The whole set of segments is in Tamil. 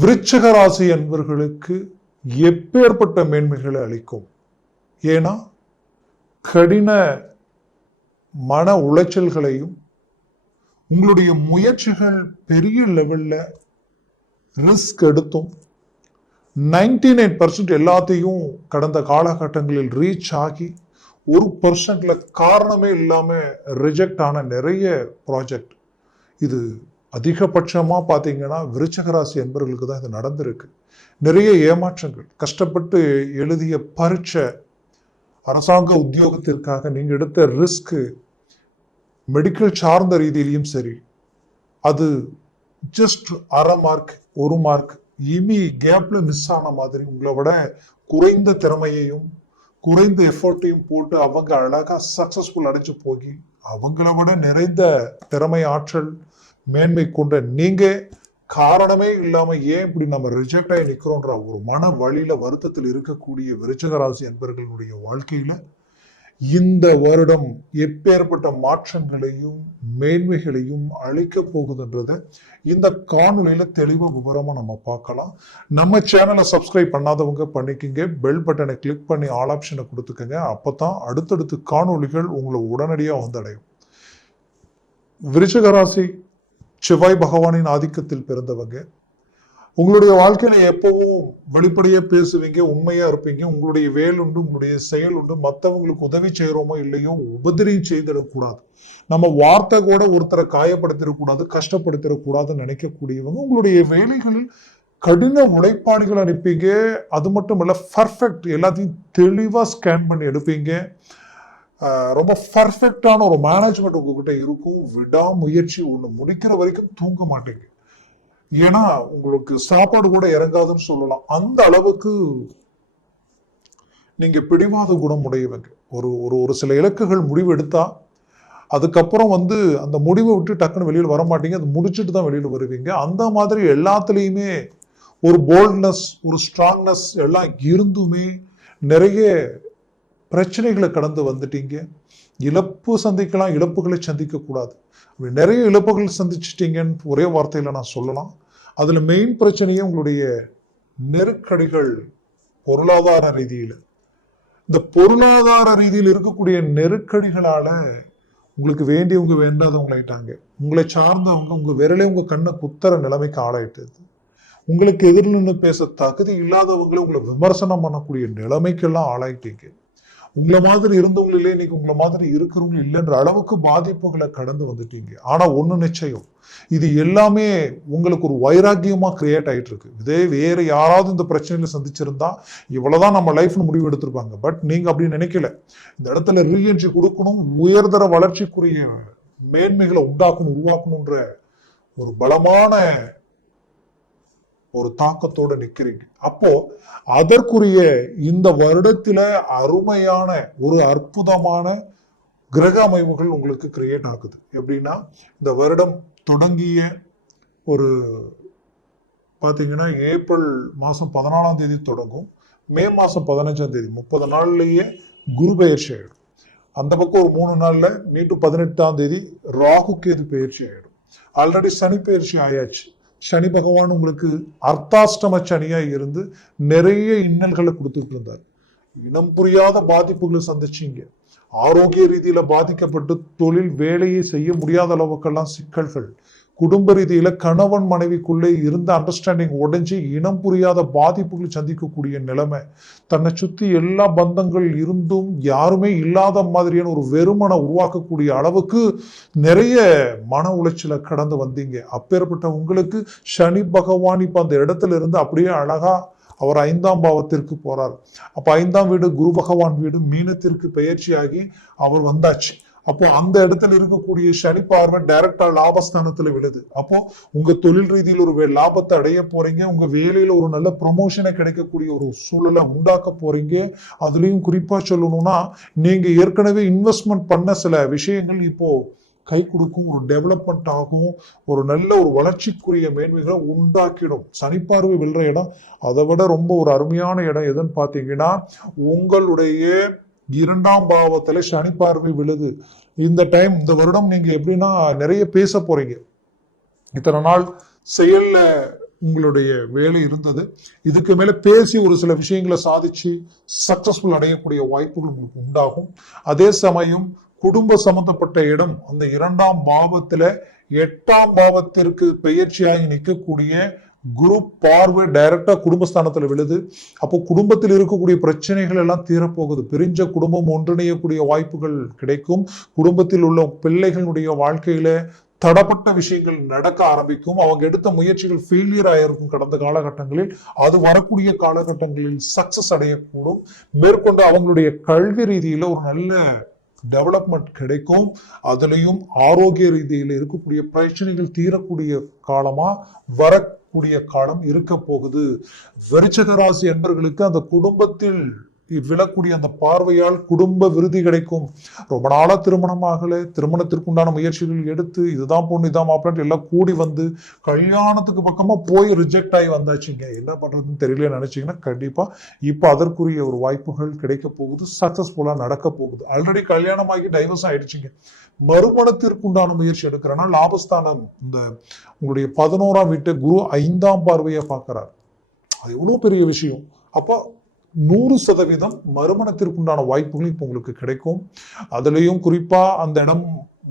விருச்சகராசி என்பவர்களுக்கு எப்பேற்பட்ட மேன்மைகளை அளிக்கும்? ஏன்னா கடின மன உளைச்சல்களையும் உங்களுடைய முயற்சிகள் பெரிய லெவலில் ரிஸ்க் எடுத்தும். நைன்டி நைன் பர்சன்ட் எல்லாத்தையும் கடந்த காலகட்டங்களில் ரீச் ஆகி ஒரு பர்சன்ட்ல காரணமே இல்லாமல் ரிஜெக்ட் ஆன நிறைய ப்ராஜெக்ட் இது அதிகபட்சமாக பார்த்தீங்கன்னா விருச்சக ராசி என்பவர்களுக்கு தான் இது நடந்திருக்கு. நிறைய ஏமாற்றங்கள் கஷ்டப்பட்டு எழுதிய பரீட்சை அரசாங்க உத்தியோகத்திற்காக நீங்கள் எடுத்த ரிஸ்க்கு மெடிக்கல் சார்ந்த ரீதியிலையும் சரி அது ஜஸ்ட் அரை மார்க் ஒரு மார்க் இமி கேப்ல மிஸ் ஆன மாதிரி உங்களை விட குறைந்த திறமையையும் குறைந்த எஃபர்ட்டையும் போட்டு அவங்க அழகா சக்சஸ்ஃபுல் அடைஞ்சு போய் அவங்கள விட நிறைந்த திறமை ஆற்றல் மேன்மை கொண்ட நீங்க காரணமே இல்லாம ஏன் இப்படி நம்ம ரிஜெக்ட் ஆகி நிக்கிறோன்ற ஒரு மன வழியில வருத்தத்தில் இருக்கக்கூடிய விருச்சகராசி என்பர்களுடைய வாழ்க்கையில இந்த வருடம் எப்பேற்பட்ட மாற்றங்களையும் மேன்மைகளையும் அளிக்க போகுதுன்றத இந்த காணொலியில தெளிவா விவரமா நம்ம பார்க்கலாம். நம்ம சேனலை சப்ஸ்கிரைப் பண்ணாதவங்க பண்ணிக்கிங்க. பெல் பட்டனை கிளிக் பண்ணி ஆல் ஆப்ஷனை கொடுத்துக்கங்க. அப்பதான் அடுத்தடுத்து காணொளிகள் உங்களை உடனடியாக வந்தடையும். விருச்சகராசி செவ்வாய் பகவானின் ஆதிக்கத்தில் பிறந்தவங்க. உங்களுடைய வாழ்க்கையில எப்பவும் வெளிப்படையா பேசுவீங்க உண்மையா இருப்பீங்க. உங்களுடைய வேல் உண்டு உங்களுடைய செயல் உண்டு. மற்றவங்களுக்கு உதவி செய்யறோமோ இல்லையோ உபதிரி செய்திடக்கூடாது. நம்ம வார்த்தை கூட ஒருத்தரை காயப்படுத்திடக்கூடாது கஷ்டப்படுத்திடக்கூடாதுன்னு நினைக்கக்கூடியவங்க உங்களுடைய வேலைகளில் கடின உழைப்பாடுகள் அனுப்பீங்க அது மட்டும் இல்ல பர்ஃபெக்ட் எல்லாத்தையும் தெளிவா ஸ்கேன் பண்ணி எடுப்பீங்க. ரொம்ப பர்ஃபெக்டான ஒரு மேனேஜ்மெண்ட் உங்ககிட்ட இருக்கும். விடாமுயற்சி ஒன்று முடிக்கிற வரைக்கும் தூங்க மாட்டீங்க. ஏன்னா உங்களுக்கு சாப்பாடு கூட இறங்காதுன்னு சொல்லலாம். அந்த அளவுக்கு நீங்க பிடிவாத குணம் உடையவங்க ஒரு ஒரு ஒரு சில இலக்குகள் முடிவு எடுத்தா அதுக்கப்புறம் வந்து அந்த முடிவை விட்டு டக்குன்னு வெளியில் வர மாட்டீங்க. அது முடிச்சுட்டு தான் வெளியில் வருவீங்க. அந்த மாதிரி எல்லாத்துலேயுமே ஒரு போல்ட்னஸ் ஒரு ஸ்ட்ராங்னஸ் எல்லாம் இருந்துமே நிறைய பிரச்சனைகளை கடந்து வந்துட்டீங்க. இழப்பு சந்திக்கலாம் இழப்புகளை சந்திக்கக்கூடாது. அப்படி நிறைய இழப்புகள் சந்திச்சிட்டீங்கன்னு ஒரே வார்த்தையில் நான் சொல்லலாம். அதில் மெயின் பிரச்சனையே உங்களுடைய நெருக்கடிகள் பொருளாதார ரீதியில். இந்த பொருளாதார ரீதியில் இருக்கக்கூடிய நெருக்கடிகளால் உங்களுக்கு வேண்டியவங்க வேண்டாதவங்களாயிட்டாங்க. உங்களை சார்ந்தவங்க உங்கள் விரலே உங்கள் கண்ணை குத்துற நிலைமைக்கு ஆளாயிட்டது. உங்களுக்கு எதிரில் நின்று பேச தகுதி இல்லாதவங்களே உங்களை விமர்சனம் பண்ணக்கூடிய நிலைமைக்கெல்லாம் ஆளாயிட்டீங்க. உங்களை மாதிரி இருந்தவங்களிலே இன்னைக்கு உங்களை மாதிரி இருக்கிறவங்க இல்லைன்ற அளவுக்கு பாதிப்புகளை கடந்து வந்துட்டீங்க. ஆனால் ஒன்று நிச்சயம். இது எல்லாமே உங்களுக்கு ஒரு வைராக்கியமாக கிரியேட் ஆகிட்டு இருக்கு இதே வேறு யாராவது இந்த பிரச்சனையில் சந்திச்சிருந்தா இவ்வளோதான் நம்ம லைஃப்னு முடிவு எடுத்திருப்பாங்க. பட் நீங்கள் அப்படி நினைக்கல. இந்த இடத்துல ரீஎன்ட்ரி கொடுக்கணும் உயர்தர வளர்ச்சிக்குரிய மேன்மைகளை உண்டாக்கணும் உருவாக்கணுன்ற ஒரு பலமான ஒரு தாக்கத்தோட நிக்கிறீங்க. அப்போ அதற்குரிய இந்த வருடத்துல அருமையான ஒரு அற்புதமான கிரக அமைவுகள் உங்களுக்கு கிரியேட் ஆகுது. எப்படின்னா இந்த வருடம் தொடங்கிய ஒரு பார்த்தீங்கன்னா ஏப்ரல் மாதம் பதினாலாம் தேதி தொடங்கும். மே மாசம் பதினஞ்சாம் தேதி முப்பது நாள்லயே குரு பெயர்ச்சி ஆயிடும். அந்த பக்கம் ஒரு மூணு நாள்ல மீண்டும் பதினெட்டாம் தேதி ராகு கேது பெயர்ச்சி ஆயிடும். ஆல்ரெடி சனி பெயர்ச்சி ஆயாச்சு. சனி பகவான் உங்களுக்கு அர்த்தாஷ்டம சனியாக இருந்து நிறைய இன்னல்களை கொடுத்துட்டு இருந்தார். இனம் புரியாத பாதிப்புகளை சந்திச்சிங்க. ஆரோக்கிய ரீதியில் பாதிக்கப்பட்டு தொழில் வேலையை செய்ய முடியாத அளவுக்கெல்லாம் சிக்கல்கள் குடும்ப ரீதியில கணவன் மனைவிக்குள்ளே இருந்த அண்டர்ஸ்டாண்டிங் உடைஞ்சு இனம் புரியாத பாதிப்புகள் சந்திக்கக்கூடிய நிலைமை. தன்னை சுத்தி எல்லா பந்தங்கள் இருந்தும் யாருமே இல்லாத மாதிரியான ஒரு வெறுமனை உருவாக்கக்கூடிய அளவுக்கு நிறைய மன உளைச்சலை கடந்து வந்தீங்க. அப்பேற்பட்ட உங்களுக்கு சனி பகவான் இப்ப அந்த இடத்துல இருந்து அப்படியே அழகா அவர் ஐந்தாம் பாவத்திற்கு போறார். அப்ப ஐந்தாம் வீடு குரு பகவான் வீடு மீனத்திற்கு பயிற்சியாகி அவர் வந்தாச்சு. அப்போ அந்த இடத்துல இருக்கக்கூடிய சனி பார்வை டைரக்டா லாபஸ்தானத்துல விழுது. அப்போ உங்க தொழில் ரீதியில் ஒரு வே- லாபத்தை அடைய போறீங்க உங்க வேலையில ஒரு நல்ல ப்ரொமோஷனை கிடைக்கக்கூடிய ஒரு சூழலை உண்டாக்க போறீங்க. அதுலயும் குறிப்பா சொல்லணும்னா நீங்க ஏற்கனவே இன்வெஸ்ட்மெண்ட் பண்ண சில விஷயங்கள் இப்போ கை கொடுக்கும் ஒரு டெவலப்மெண்ட் ஆகும் ஒரு நல்ல ஒரு வளர்ச்சிக்குரிய மேன்மைகளை உண்டாக்கிடும். சனிப்பார்வை வெல்ற இடம் அதை விட ரொம்ப ஒரு அருமையான இடம் எதுன்னு பார்த்தீங்கன்னா உங்களுடைய இரண்டாம் பாவத்துல சனி பார்வை விழுது. இந்த டைம் இந்த வருடம் நீங்க எப்படின்னா நிறைய பேச போறீங்க. இத்தனை நாள் செயல்ல உங்களுடைய வேலை இருந்தது. இதுக்கு மேல பேசி ஒரு சில விஷயங்களை சாதிச்சு சக்சஸ்ஃபுல் அடையக்கூடிய வாய்ப்புகள் உங்களுக்கு உண்டாகும். அதே சமயம் குடும்ப சம்பந்தப்பட்ட இடம் அந்த இரண்டாம் பாவத்துல எட்டாம் பாவத்திற்கு பெயர்ச்சியாகி நிற்கக்கூடிய குரு பார்வை டைரக்டாக குடும்பஸ்தானத்தில் விழுது. அப்போ குடும்பத்தில் இருக்கக்கூடிய பிரச்சனைகள் எல்லாம் தீரப்போகுது. பிரிஞ்ச குடும்பம் ஒன்றிணையக்கூடிய வாய்ப்புகள் கிடைக்கும். குடும்பத்தில் உள்ள பிள்ளைகளுடைய வாழ்க்கையில தடப்பட்ட விஷயங்கள் நடக்க ஆரம்பிக்கும். அவங்க எடுத்த முயற்சிகள் ஃபெயிலியர் ஆயிருக்கும் கடந்த காலகட்டங்களில். அது வரக்கூடிய காலகட்டங்களில் சக்சஸ் அடையக்கூடும். மேற்கொண்டு அவங்களுடைய கல்வி ரீதியில ஒரு நல்ல டெவலப்மெண்ட் கிடைக்கும். அதுலேயும் ஆரோக்கிய ரீதியில் இருக்கக்கூடிய பிரச்சனைகள் தீரக்கூடிய காலமாக வரக்கூடிய காலம் இருக்க போகுது. விருச்சக ராசி என்பர்களுக்கு அந்த குடும்பத்தில் விழக்கூடிய அந்த பார்வையால் குடும்ப விருதி கிடைக்கும். ரொம்ப நாளாக திருமணம் திருமணத்திற்குண்டான முயற்சிகள் எடுத்து இதுதான் பொண்ணு இதான் மாப்பிள்ளை எல்லாம் கூடி வந்து கல்யாணத்துக்கு பக்கமாக போய் ரிஜெக்ட் ஆகி வந்தாச்சுங்க. என்ன பண்ணுறதுன்னு தெரியல நினச்சிங்கன்னா கண்டிப்பாக இப்போ அதற்குரிய ஒரு வாய்ப்புகள் கிடைக்க போகுது. சக்ஸஸ்ஃபுல்லாக நடக்க போகுது. ஆல்ரெடி கல்யாணம் ஆகி டைவர்ஸ் ஆகிடுச்சிங்க மறுமணத்திற்குண்டான முயற்சி எடுக்கிறனா லாபஸ்தானம். இந்த உங்களுடைய பதினோராம் வீட்டை குரு ஐந்தாம் பார்வையை பார்க்குறார். அது எவ்வளோ பெரிய விஷயம். அப்போ நூறு சதவீதம் மறுமணத்திற்குண்டான வாய்ப்புகள் இப்போ உங்களுக்கு கிடைக்கும். அதுலேயும் குறிப்பாக அந்த இடம்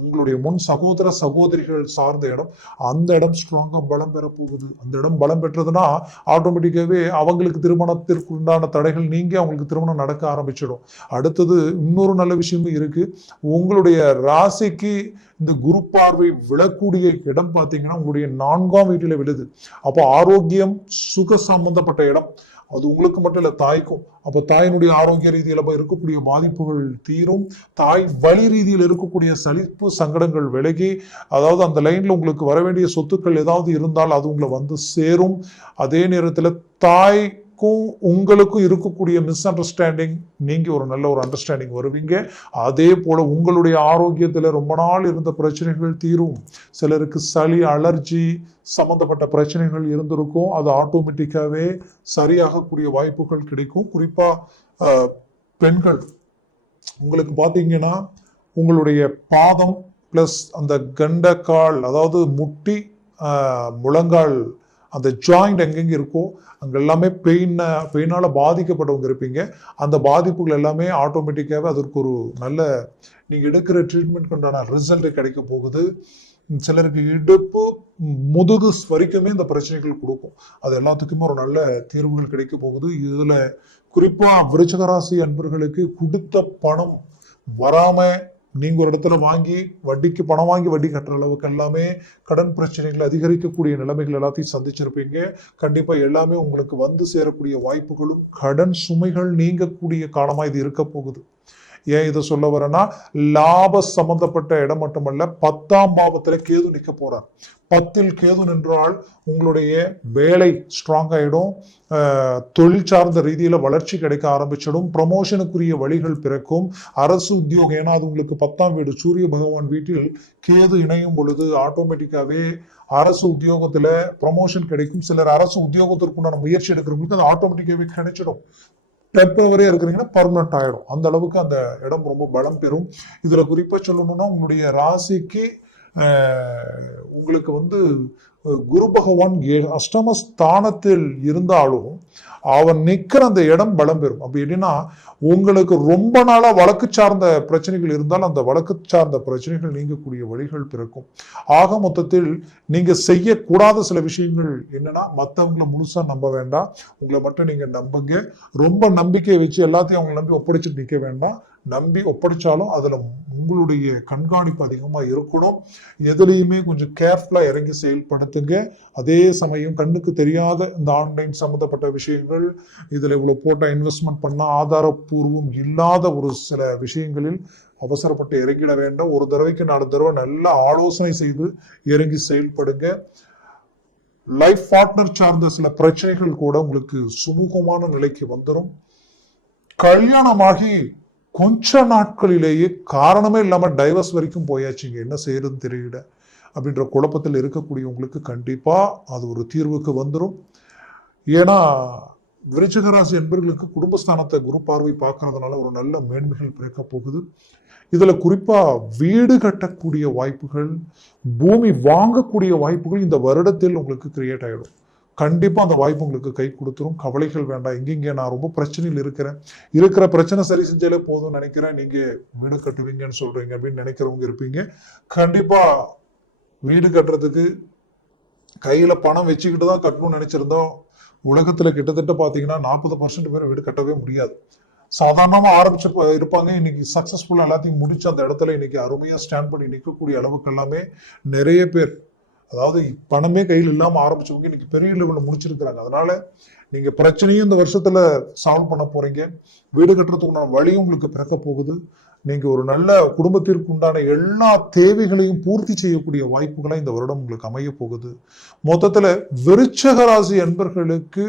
உங்களுடைய முன் சகோதர சகோதரிகள் சார்ந்த இடம் அந்த இடம் ஸ்ட்ராங்காக பலம் பெற போகுது. அந்த இடம் பலம் பெற்றதுன்னா ஆட்டோமேட்டிக்காகவே அவங்களுக்கு திருமணத்திற்கு உண்டான தடைகள் நீங்கி அவங்களுக்கு திருமணம் நடக்க ஆரம்பிச்சிடும். அடுத்தது இன்னொரு நல்ல விஷயமும் இருக்குது உங்களுடைய ராசிக்கு இந்த குரு பார்வை விழக்கூடிய இடம் பார்த்தீங்கன்னா உங்களுடைய நான்காம் வீட்டில் விழுது. அப்போ ஆரோக்கியம் சுக சம்பந்தப்பட்ட இடம் அது உங்களுக்கு மட்டும் இல்லை தாய்க்கும். அப்போ தாயினுடைய ஆரோக்கிய ரீதியில் இருக்கக்கூடிய பாதிப்புகள் தீரும். தாய் வழி ரீதியில் இருக்கக்கூடிய சலிப்பு சங்கடங்கள் விலகி அதாவது அந்த லைனில் உங்களுக்கு வர வேண்டிய சொத்துக்கள் ஏதாவது இருந்தால் அது உங்களை வந்து சேரும். அதே நேரத்தில் தாய் எனக்கும் உங்களுக்கும் இருக்கக்கூடிய மிஸ் அண்டர்ஸ்டாண்டிங் நீங்கள் ஒரு நல்ல ஒரு அண்டர்ஸ்டாண்டிங் வருவீங்க. அதே போல் உங்களுடைய ஆரோக்கியத்தில் ரொம்ப நாள் இருந்த பிரச்சனைகள் தீரும். சிலருக்கு சளி அலர்ஜி சம்மந்தப்பட்ட பிரச்சனைகள் இருந்திருக்கும். அது ஆட்டோமேட்டிக்காகவே சரியாகக்கூடிய வாய்ப்புகள் கிடைக்கும். குறிப்பாக பெண்கள். உங்களுக்கு பார்த்தீங்கன்னா உங்களுடைய பாதம் ப்ளஸ் அந்த கண்டக்கால் அதாவது முட்டி முழங்கால் அந்த ஜாயிண்ட் எங்கெங்கே இருக்கோ அங்கே எல்லாமே பெயின் பெயினால் பாதிக்கப்பட்டவங்க இருப்பீங்க. அந்த பாதிப்புகள் எல்லாமே ஆட்டோமேட்டிக்காகவே அதற்கு ஒரு நல்ல நீங்கள் எடுக்கிற ட்ரீட்மெண்ட் உண்டான ரிசல்ட் கிடைக்க போகுது. சிலருக்கு இடுப்பு முதுகு வரைக்குமே இந்த பிரச்சனைகள் கொடுக்கும். அது எல்லாத்துக்குமே ஒரு நல்ல தீர்வுகள் கிடைக்க போகுது. இதில் குறிப்பாக விருச்சகராசி அன்பர்களுக்கு கொடுத்த பணம் வராமல் நீங்கள் ஒரு இடத்துல வாங்கி வட்டிக்கு பணம் வாங்கி வட்டி கட்டுற அளவுக்கு எல்லாமே கடன் பிரச்சனைகள் அதிகரிக்கக்கூடிய நிலைமைகள் எல்லாத்தையும் சந்திச்சிருப்பீங்க. கண்டிப்பா எல்லாமே உங்களுக்கு வந்து சேரக்கூடிய வாய்ப்புகளும் கடன் சுமைகள் நீங்கக்கூடிய காலமாக இது இருக்க போகுது. ஏன் இதை சொல்ல வரேன்னா லாப சம்பந்தப்பட்ட இடம் மட்டுமல்ல பத்தாம் பாவத்துல கேது நிற்க போறார். பத்தில் கேது நின்றால் உங்களுடைய வேலை ஸ்ட்ராங் ஆகிடும் தொழில் சார்ந்த ரீதியில் வளர்ச்சி கிடைக்க ஆரம்பிச்சிடும் ப்ரமோஷனுக்குரிய வழிகள் பிறக்கும். அரசு உத்தியோகம் ஏன்னா அது உங்களுக்கு பத்தாம் வீடு. சூரிய பகவான் வீட்டில் கேது இணையும் பொழுது ஆட்டோமேட்டிக்காகவே அரசு உத்தியோகத்துல ப்ரமோஷன் கிடைக்கும். சிலர் அரசு உத்தியோகத்திற்குண்டான முயற்சி எடுக்கிறவங்களுக்கு அது ஆட்டோமேட்டிக்காகவே கிடைச்சிடும். டெம்பரவரியாக இருக்கிறீங்கன்னா பர்மனன்ட் ஆயிடும். அந்த அளவுக்கு அந்த இடம் ரொம்ப பலம் பெறும். இதுல குறிப்பா சொல்லணும்னா உங்களுடைய ராசிக்கு உங்களுக்கு வந்து குரு பகவான் அஷ்டம ஸ்தானத்தில் இருந்தாலும் அவன் நிற்கிற அந்த இடம் பலம் பெறும். அப்படி எப்படின்னா உங்களுக்கு ரொம்ப நாளாக வழக்கு சார்ந்த பிரச்சனைகள் இருந்தால் அந்த வழக்கு சார்ந்த பிரச்சனைகள் நீங்கக்கூடிய வழிகள் பிறக்கும். ஆக மொத்தத்தில் நீங்கள் செய்யக்கூடாத சில விஷயங்கள் என்னன்னா மற்றவங்கள முழுசாக நம்ப வேண்டாம். உங்களை மட்டும் நீங்கள் நம்புங்க. ரொம்ப நம்பிக்கையை வச்சு எல்லாத்தையும் அவங்களை நம்பி ஒப்படைச்சிட்டு நிற்க வேண்டாம். நம்பி ஒப்படைச்சாலும் அதில் உங்களுடைய கண்காணிப்பு அதிகமாக இருக்கணும். எதுலையுமே கொஞ்சம் கேர்ஃபுல்லாக இறங்கி செயல்படுத்துங்க. அதே சமயம் கண்ணுக்கு தெரியாத இந்த ஆன்லைன் சம்மந்தப்பட்ட விஷயங்கள் இதில் இவ்வளோ போட்டால் இன்வெஸ்ட்மெண்ட் பண்ணால் ஆதாரப்பூர்வம் இல்லாத ஒரு சில விஷயங்களில் அவசரப்பட்டு இறங்கிட வேண்டாம். ஒரு தடவைக்கு நாலு தடவை நல்ல ஆலோசனை செய்து இறங்கி செயல்படுங்க. லைஃப் பார்ட்னர் சார்ந்த சில பிரச்சனைகள் கூட உங்களுக்கு சுமூகமான நிலைக்கு வந்துடும் கல்யாணமாகி கொஞ்ச நாட்களிலேயே காரணமே இல்லாமல் டைவர்ஸ் வரைக்கும் போயாச்சுங்க. என்ன செய்யறதுன்னு தெரியல. அப்படின்ற குழப்பத்தில் இருக்கக்கூடியவங்களுக்கு கண்டிப்பாக அது ஒரு தீர்வுக்கு வந்துடும் ஏன்னா விருச்சிகராசி என்பர்களுக்கு குடும்பஸ்தானத்தை குரு பார்வை பார்க்கறதுனால ஒரு நல்ல மேன்மைகள் பிறக்க போகுது. இதில் குறிப்பாக வீடு கட்டக்கூடிய வாய்ப்புகள் பூமி வாங்கக்கூடிய வாய்ப்புகள் இந்த வருடத்தில் உங்களுக்கு கிரியேட் ஆகிடும் கண்டிப்பாக அந்த வாய்ப்பு உங்களுக்கு கை கொடுத்துரும். கவலைகள் வேண்டாம். எங்கெங்கே நான் ரொம்ப பிரச்சனையில் இருக்கிறேன். இருக்கிற பிரச்சனை சரி செஞ்சாலே போதும் நினைக்கிறேன். நீங்கள் வீடு கட்டுவீங்கன்னு சொல்கிறீங்க அப்படின்னு நினைக்கிறவங்க இருப்பீங்க. கண்டிப்பாக வீடு கட்டுறதுக்கு கையில் பணம் வச்சுக்கிட்டு தான் கட்டணும்னு நினச்சிருந்தோம். உலகத்தில் கிட்டத்தட்ட பார்த்தீங்கன்னா நாற்பது பர்சன்ட் பேர் வீடு கட்டவே முடியாது. சாதாரணமாக ஆரம்பிச்சு இருப்பாங்க. இன்னைக்கு சக்ஸஸ்ஃபுல்லாக எல்லாத்தையும் முடிச்சு அந்த இடத்துல இன்னைக்கு அருமையாக ஸ்டாண்ட் பண்ணி நிற்கக்கூடிய அளவுக்கு எல்லாமே நிறைய பேர். அதாவது பணமே கையில் இல்லாமல் ஆரம்பிச்சவங்க இன்னைக்கு பெரிய லெவலில் முடிச்சிருக்கிறாங்க. அதனால நீங்கள் பிரச்சனையும் இந்த வருஷத்தில் சால்வ் பண்ண போறீங்க. வீடு கட்டுறதுக்குண்டான வழியும் உங்களுக்கு பிறக்க போகுது. நீங்க ஒரு நல்ல குடும்பத்திற்கு உண்டான எல்லா தேவைகளையும் பூர்த்தி செய்யக்கூடிய வாய்ப்புகளை இந்த வருடம் உங்களுக்கு அமைய போகுது. மொத்தத்துல விருச்சக ராசி அன்பர்களுக்கு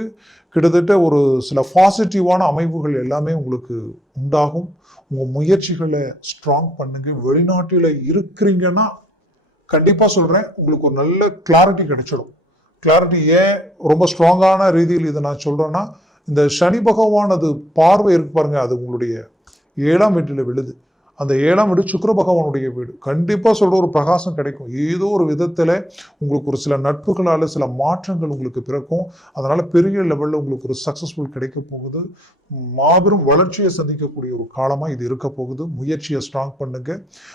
கிட்டத்தட்ட ஒரு சில பாசிட்டிவான அமைப்புகள் எல்லாமே உங்களுக்கு உண்டாகும். உங்கள் முயற்சிகளை ஸ்ட்ராங் பண்ணுங்க. வெளிநாட்டில் இருக்கிறீங்கன்னா கண்டிப்பாக சொல்கிறேன் உங்களுக்கு ஒரு நல்ல கிளாரிட்டி கிடைச்சிடும். கிளாரிட்டி ஏன் ரொம்ப ஸ்ட்ராங்கான ரீதியில் இதை நான் சொல்கிறேன்னா இந்த சனி பகவானது பார்வை இருக்கு பாருங்க அது உங்களுடைய ஏழாம் வீட்டில் விழுது. அந்த ஏழாம் வீடு சுக்கர பகவானுடைய வீடு. கண்டிப்பாக சொல்கிற ஒரு பிரகாசம் கிடைக்கும். ஏதோ ஒரு விதத்தில் உங்களுக்கு ஒரு சில நட்புகளால் சில மாற்றங்கள் உங்களுக்கு பிறக்கும். அதனால் பெரிய லெவலில் உங்களுக்கு ஒரு சக்ஸஸ்ஃபுல் கிடைக்க போகுது. மாபெரும் வளர்ச்சியை சந்திக்கக்கூடிய ஒரு காலமாக இது இருக்க போகுது. முயற்சியை ஸ்ட்ராங் பண்ணுங்க.